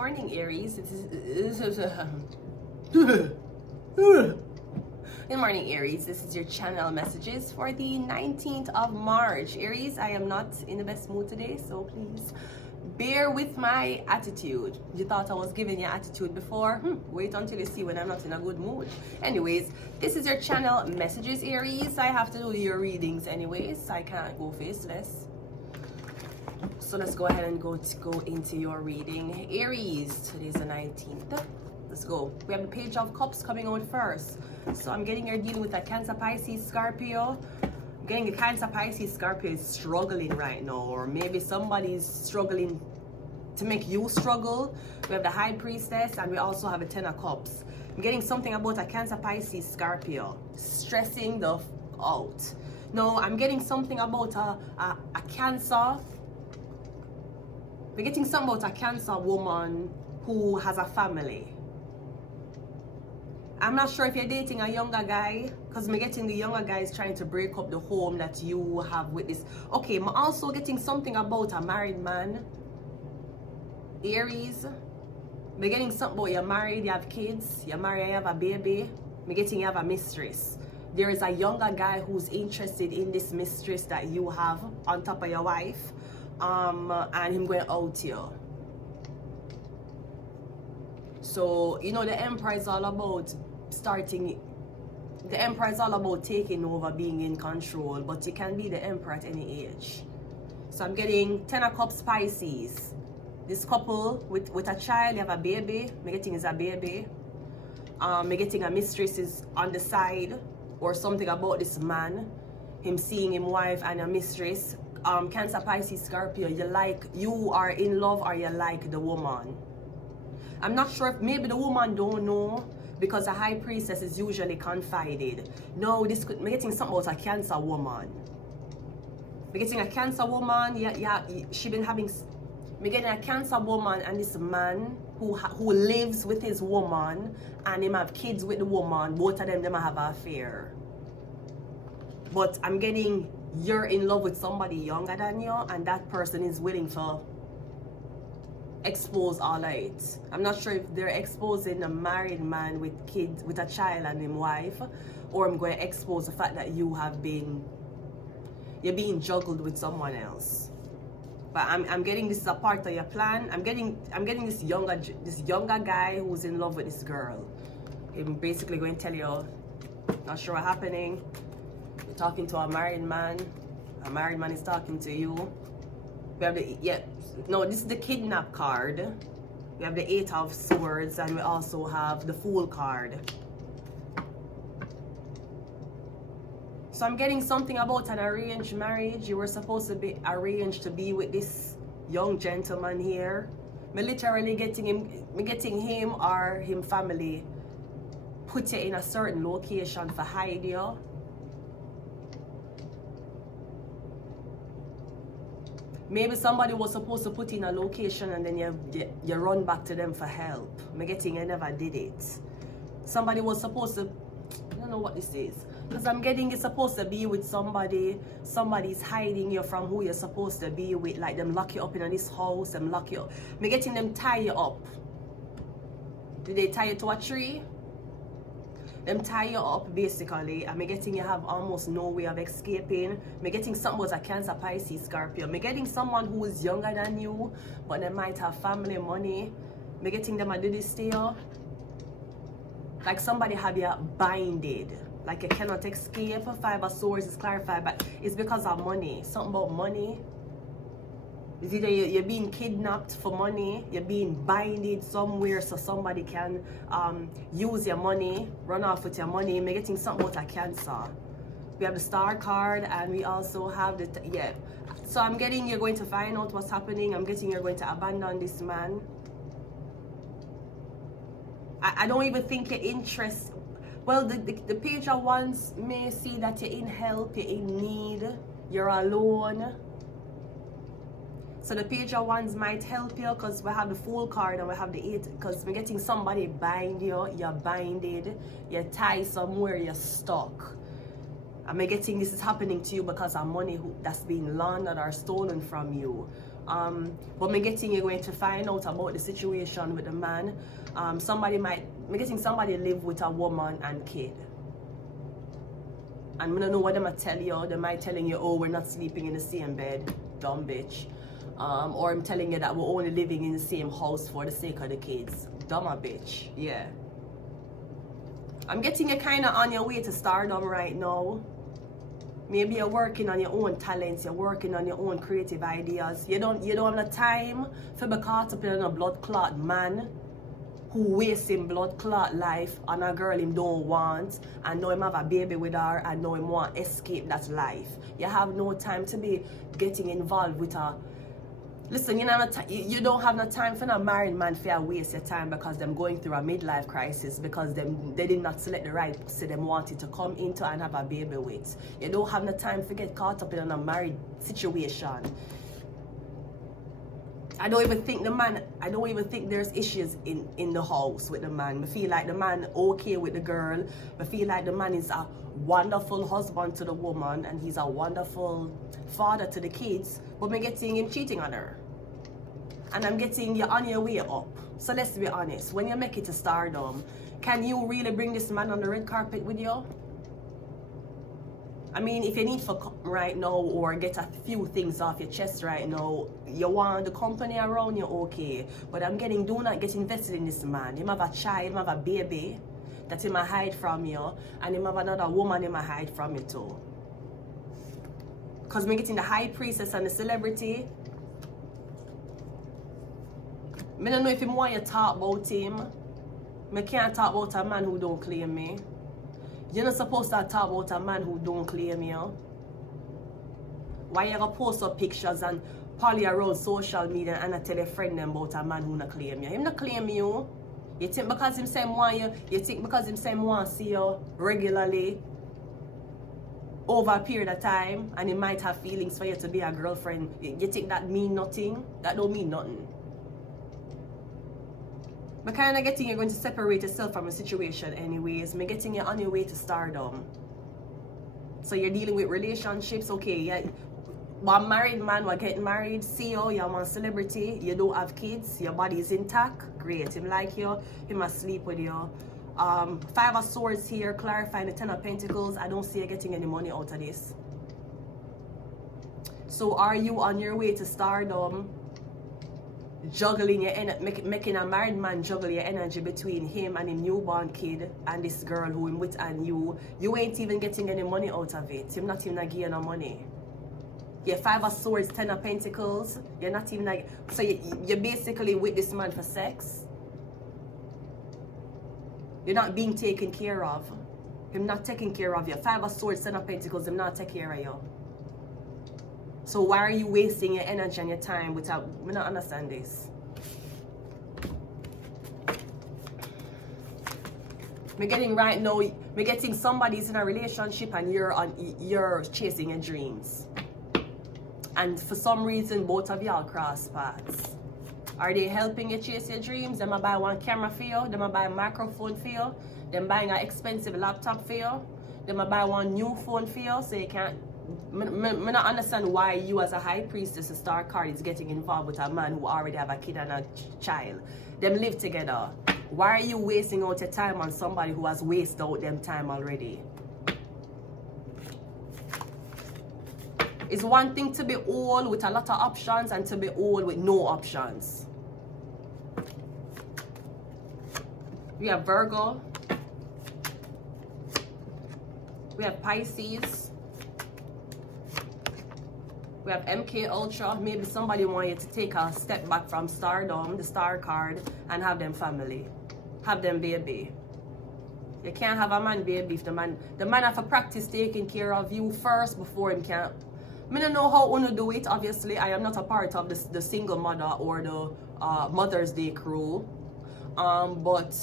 morning, Aries. Good morning, Aries. This is your channel messages for the 19th of March. Aries, I am not in the best mood today, so please bear with my attitude. You thought I was giving you attitude before? Wait until you see when I'm not in a good mood. Anyways, this is your channel messages, Aries. I have to do your readings anyways. I can't go faceless. So let's go ahead and go into your reading. Aries, today's the 19th. Let's go. We have the Page of Cups coming out first. So I'm getting you're dealing with a Cancer, Pisces, Scorpio. I'm getting a Cancer, Pisces, Scorpio is struggling right now, or maybe somebody's struggling to make you struggle. We have the High Priestess, and we also have a Ten of Cups. I'm getting something about a Cancer, Pisces, Scorpio stressing the out. No, I'm getting something about a Cancer. We're getting something about a Cancer woman who has a family. I'm not sure if you're dating a younger guy, because I'm getting the younger guys trying to break up the home that you have with this. Okay, I'm also getting something about a married man. Aries. We're getting something about you're married, you have kids, you're married, you have a baby. I'm getting you have a mistress. There is a younger guy who's interested in this mistress that you have on top of your wife. And him going out here. So, you know, the Emperor is all about taking over, being in control, but you can be the Emperor at any age. So I'm getting Ten of Cups, Pisces. This couple with a child, you have a baby. I'm getting is a baby. I'm getting a mistress is on the side, or something about this man, him seeing him wife and a mistress. Cancer, Pisces, Scorpio, you are in love, or you like the woman. I'm not sure if maybe the woman don't know, because a High Priestess is usually confided. No, I'm getting something about a Cancer woman. I'm getting a Cancer woman. Yeah, she been having. I'm getting a Cancer woman and this man who lives with his woman, and him have kids with the woman. Both of them have an affair. But I'm getting you're in love with somebody younger than you, and that person is willing to expose all of it. I'm not sure if they're exposing a married man with kids, with a child and his wife, or I'm going to expose the fact that you're being juggled with someone else. But I'm getting this is a part of your plan. I'm getting this younger guy who's in love with this girl. I'm basically going to tell you, not sure what's happening. You're talking to a married man is talking to you. We have this is the Kidnap card. We have the Eight of Swords, and we also have the Fool card. So I'm getting something about an arranged marriage. You were supposed to be arranged to be with this young gentleman here. Me literally getting him or him family put you in a certain location for hide you. Maybe somebody was supposed to put in a location and then you run back to them for help. I'm getting you never did it. Somebody was supposed to, I don't know what this is. Because I'm getting you're supposed to be with somebody's hiding you from who you're supposed to be with. Like them lock you up in this house, them lock you up. I'm getting them tie you up. Did they tie you to a tree? Them tie you up basically. I'm getting you have almost no way of escaping. I'm getting someone who's a Cancer, Pisces, Scorpio. I'm getting someone who is younger than you, but they might have family money. I'm getting them to do this to you. Like somebody have you binded. Like you cannot escape. Five of Swords is clarified, but it's because of money. Something about money. It's either you're being kidnapped for money, you're being binded somewhere so somebody can use your money, run off with your money. I'm getting something about a Cancer. We have the Star card, and we also have the, So I'm getting you're going to find out what's happening. I'm getting you're going to abandon this man. I don't even think you're interested. Well, the Page of Wands may see that you're in help, you're in need, you're alone. So the Page of Wands might help you, because we have the Fool card and we have the Eight, because we're getting somebody bind you, you're binded, you're tied somewhere, you're stuck. I'm getting this is happening to you because of money that's being laundered or stolen from you. But me getting you're going to find out about the situation with the man. Me getting somebody live with a woman and kid. And I don't know what they might tell you. They might telling you, oh, we're not sleeping in the same bed, dumb bitch. Or I'm telling you that we're only living in the same house for the sake of the kids. Dumber bitch, yeah. I'm getting you kind of on your way to stardom right now. Maybe you're working on your own talents, you're working on your own creative ideas. You don't have the time to be caught up in a blood clot man who wasting blood clot life on a girl him don't want, and know him have a baby with her, and know him want escape that life. You have no time to be getting involved with her. Listen, you don't have no time for a married man to waste your time because them going through a midlife crisis because they did not select the right person them wanted to come into and have a baby with. You don't have no time to get caught up in a married situation. I don't even think there's issues in the house with the man. I feel like the man okay with the girl. I feel like the man is a wonderful husband to the woman and he's a wonderful father to the kids, but I'm getting him cheating on her. And I'm getting you on your way up. So let's be honest, when you make it to stardom, can you really bring this man on the red carpet with you? I mean, if you need for right now or get a few things off your chest right now, you want the company around you, okay. But I'm getting, do not get invested in this man. Him have a child, him have a baby that he might hide from you, and him have another woman he might hide from you too. Because me getting the high priestess and the celebrity. I don't know if him want you talk about him. I can't talk about a man who don't claim me. You're not supposed to talk about a man who don't claim you. Why you gonna post up pictures and poly around social media and I tell a friend them about a man who not claim you? Him not claim you. You think because him say him want you think because him say him want to see you regularly over a period of time and he might have feelings for you to be a girlfriend. You think that mean nothing? That don't mean nothing. But kind of getting you're going to separate yourself from a situation anyways. Me getting you on your way to stardom. So you're dealing with relationships, okay, yeah. One married man, we're getting married, CEO, you're one celebrity, you don't have kids, your body is intact, great. Him like you, he must sleep with you. Five of Swords here, clarifying the Ten of Pentacles. I don't see you getting any money out of this. So are you on your way to stardom? Juggling your energy, making a married man juggle your energy between him and a newborn kid and this girl who him with, and you ain't even getting any money out of it. You're not even getting no money. You're Five of Swords, Ten of Pentacles. You're not even like, so you're basically with this man for sex. You're not being taken care of. Him not taking care of you. Five of Swords, Ten of Pentacles, him not take care of you. So why are you wasting your energy and your time without, I don't understand this. Me getting right now, me getting somebody's in a relationship and you're chasing your dreams. And for some reason, both of y'all cross paths. Are they helping you chase your dreams? Them buy one camera for you, them buy a microphone for you, them buying an expensive laptop for you, them buy one new phone for you so you can't. I don't understand why you as a high priestess, a star card, is getting involved with a man who already have a kid and a child. Them live together. Why are you wasting out your time on somebody who has wasted out them time already? It's one thing to be old with a lot of options and to be old with no options. We have Virgo. We have Pisces. We have MK Ultra. Maybe somebody want you to take a step back from stardom, the star card, and have them family. Have them baby. You can't have a man baby if the man have to practice taking care of you first before him can. I don't know how Uno do it, obviously. I am not a part of the single mother or the Mother's Day crew. But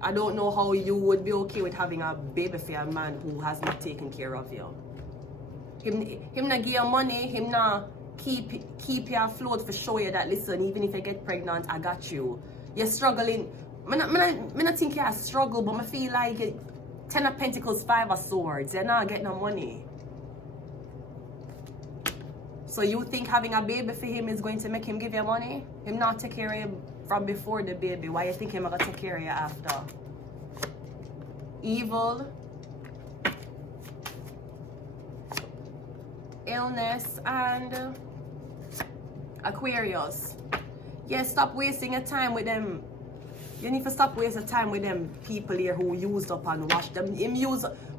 I don't know how you would be okay with having a baby for a man who has not taken care of you. Him not give you money, him not keep you afloat for show you that, listen, even if you get pregnant, I got you. You're struggling. I not think you're a struggle, but I feel like Ten of Pentacles, Five of Swords, you're not getting no money. So you think having a baby for him is going to make him give you money? Him not take care of him from before the baby. Why you think him gonna take care of you after? Evil, illness, and Aquarius. Yeah, stop wasting your time with them. You need to stop wasting time with them people here who used up and washed them.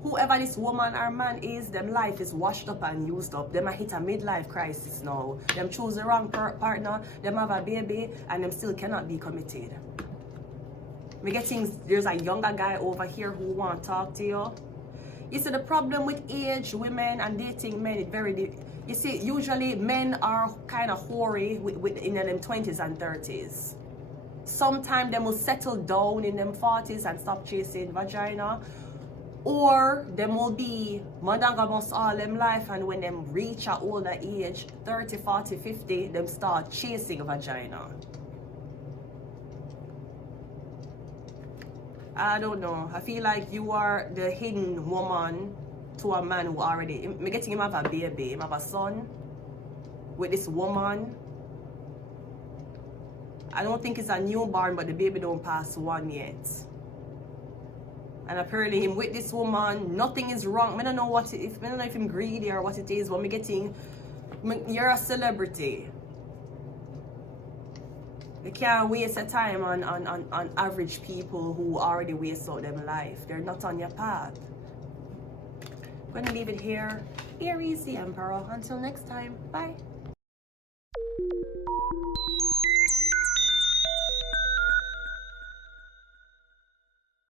Whoever this woman or man is, them life is washed up and used up. Them a hit a midlife crisis now. Them choose the wrong partner, them have a baby, and them still cannot be committed. We getting, there's a younger guy over here who want to talk to you. You see, the problem with age, women, and dating men, it's very, you see, usually men are kind of hoary in them 20s and 30s. Sometimes they will settle down in them 40s and stop chasing vagina. Or they will be monogamous all them life, and when them reach a older age, 30, 40, 50, them start chasing vagina. I don't know. I feel like you are the hidden woman to a man who already, I'm getting him have a baby, him have a son with this woman. I don't think it's a newborn, but the baby don't pass 1 yet. And apparently him with this woman, nothing is wrong. I don't know what I don't know if I'm greedy or what it is, but you're a celebrity. You can't waste your time on average people who already waste out their life. They're not on your path. I'm gonna leave it here. Aries the Emperor. Until next time. Bye.